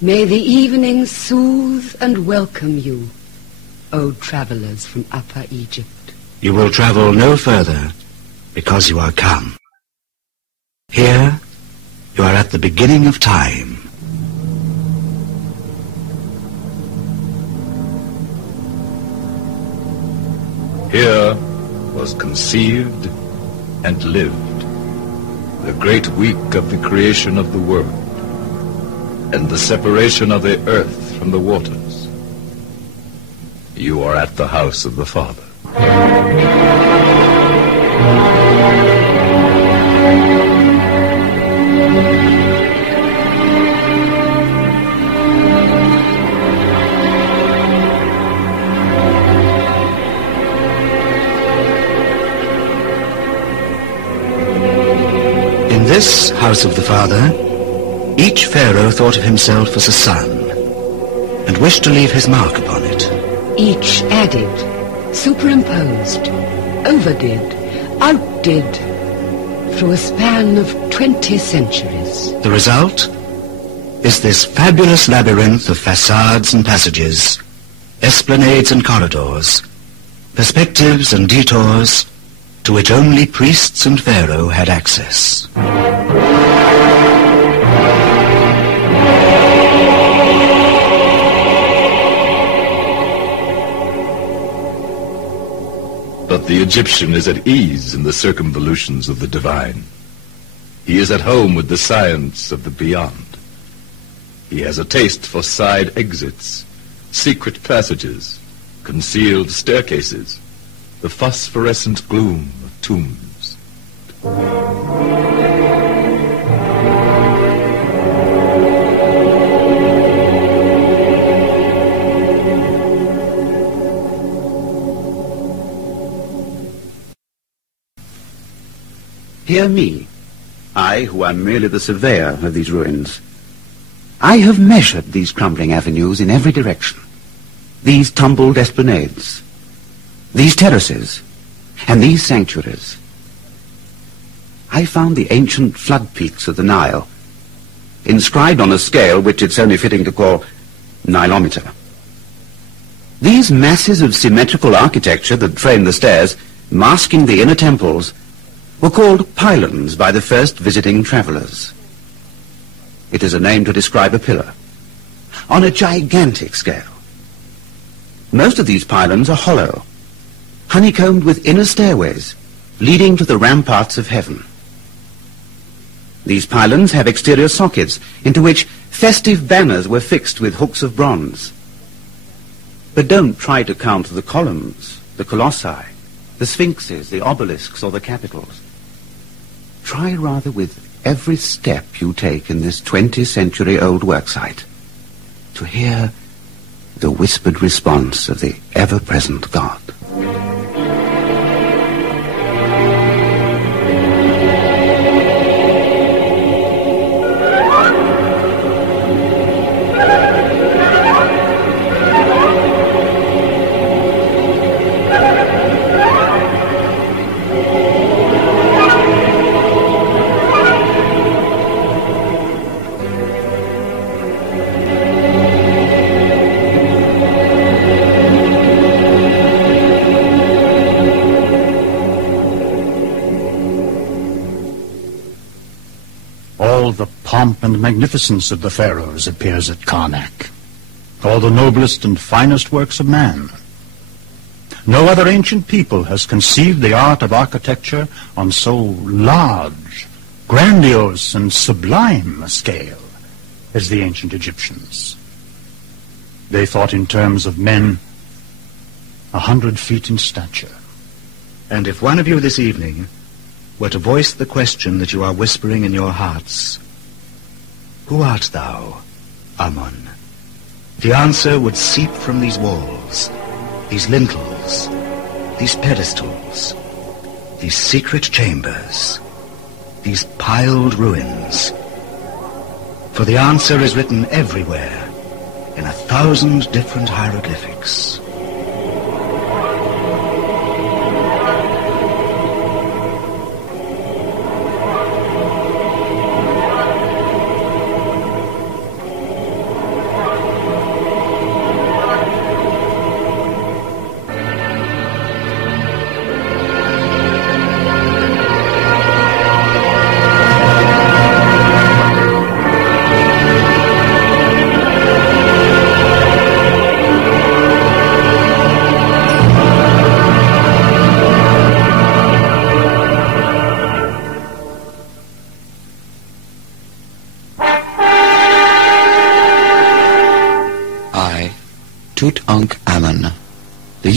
May the evening soothe and welcome you, O travellers from Upper Egypt. You will travel no further because you are come. Here you are at the beginning of time. Here was conceived and lived the great week of the creation of the world and the separation of the earth from the waters. You are at the house of the Father. In this house of the Father, each pharaoh thought of himself as a son and wished to leave his mark upon it. Each added, superimposed, overdid, outdid, through a span of 20 centuries. The result is this fabulous labyrinth of facades and passages, esplanades and corridors, perspectives and detours, to which only priests and pharaoh had access. But the Egyptian is at ease in the circumvolutions of the divine. He is at home with the science of the beyond. He has a taste for side exits, secret passages, concealed staircases, the phosphorescent gloom of tombs. Hear me, I who am merely the surveyor of these ruins. I have measured these crumbling avenues in every direction, these tumbled esplanades, these terraces, and these sanctuaries. I found the ancient flood peaks of the Nile, inscribed on a scale which it's only fitting to call Nilometer. These masses of symmetrical architecture that frame the stairs, masking the inner temples, were called pylons by the first visiting travelers. It is a name to describe a pillar, on a gigantic scale. Most of these pylons are hollow, honeycombed with inner stairways leading to the ramparts of heaven. These pylons have exterior sockets into which festive banners were fixed with hooks of bronze. But don't try to count the columns, the colossi, the sphinxes, the obelisks, or the capitals. Try rather with every step you take in this 20-century-old worksite to hear the whispered response of the ever-present God. All the pomp and magnificence of the pharaohs appears at Karnak, all the noblest and finest works of man. No other ancient people has conceived the art of architecture on so large, grandiose, and sublime a scale as the ancient Egyptians. They thought in terms of men 100 feet in stature. And if one of you this evening were to voice the question that you are whispering in your hearts, "Who art thou, Amun?" the answer would seep from these walls, these lintels, these pedestals, these secret chambers, these piled ruins. For the answer is written everywhere in 1,000 different hieroglyphics.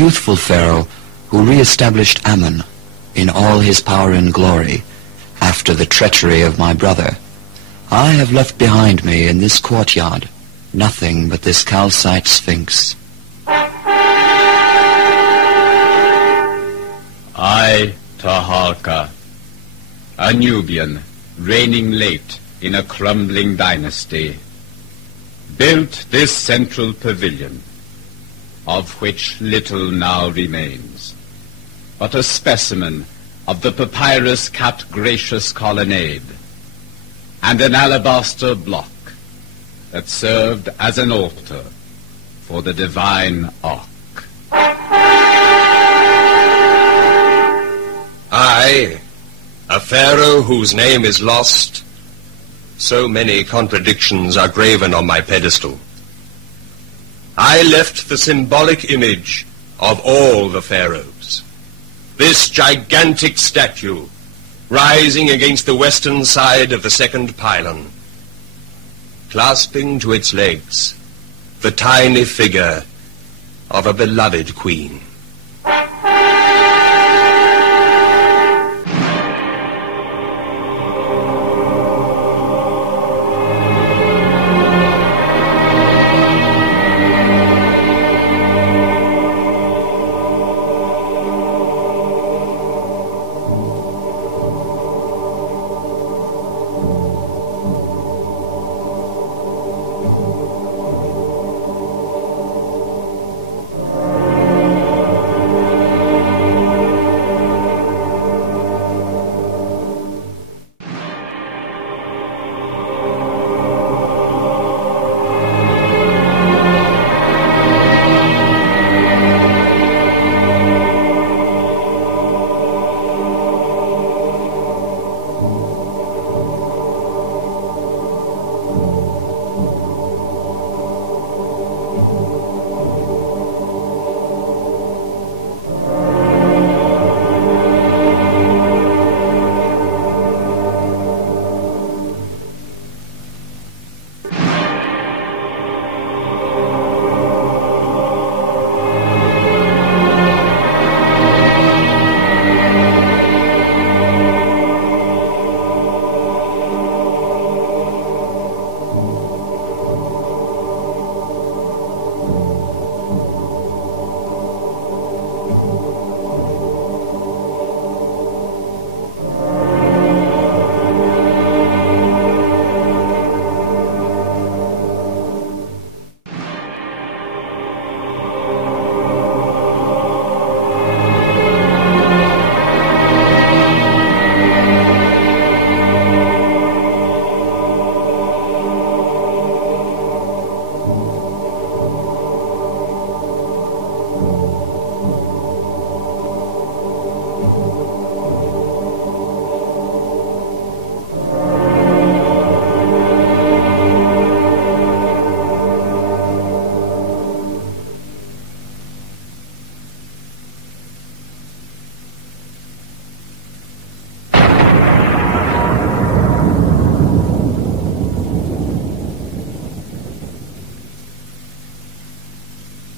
youthful pharaoh who re-established Ammon in all his power and glory after the treachery of my brother. I have left behind me in this courtyard nothing but this calcite sphinx. I, Taharqa, a Nubian, reigning late in a crumbling dynasty, built this central pavilion, of which little now remains, but a specimen of the papyrus-capped gracious colonnade, and an alabaster block that served as an altar for the divine Ark. I, a pharaoh whose name is lost, so many contradictions are graven on my pedestal. I left the symbolic image of all the pharaohs. This gigantic statue, rising against the western side of the second pylon, clasping to its legs the tiny figure of a beloved queen.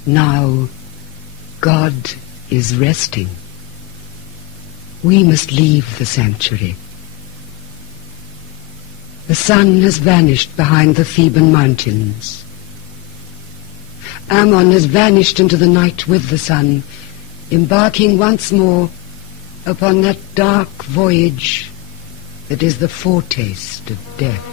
Now, God is resting. We must leave the sanctuary. The sun has vanished behind the Theban mountains. Ammon has vanished into the night with the sun, embarking once more upon that dark voyage that is the foretaste of death.